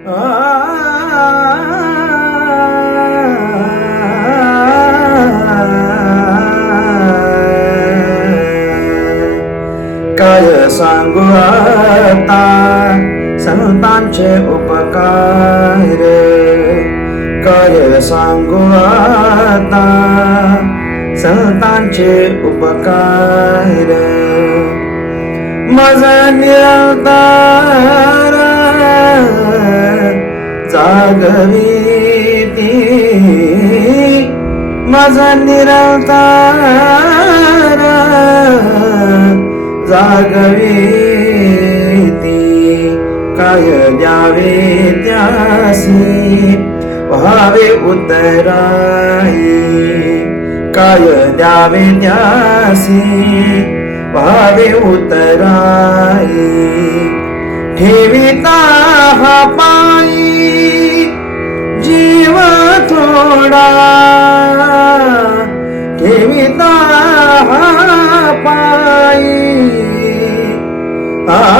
काय सांगू आता? संतांचे उपकार. काय सांगू आता? संतांचे उपकार. माझा निरंतर जागवी ती माझा निरंतर जागवी ती काय द्यावे त्यासी? व्हावे उतराई काय द्यावे त्यासी? व्हावे उतराई ठेविता हा थोडा ठेविता हा पायी. आ, आ,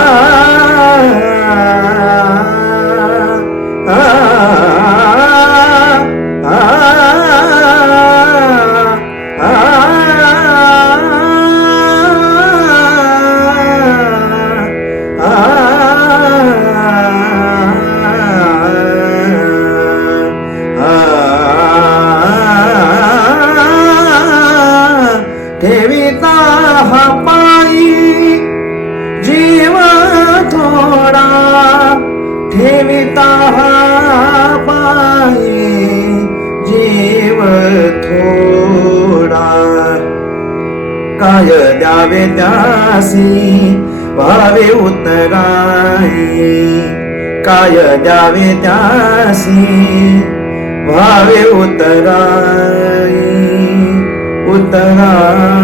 ठेविता हा पायी जीव थोडा ठेविता पायी जीव थोडा काय द्यावे त्यासी व्हावे उतराई। काय द्यावे त्यासी व्हावे उतराई। उतराई।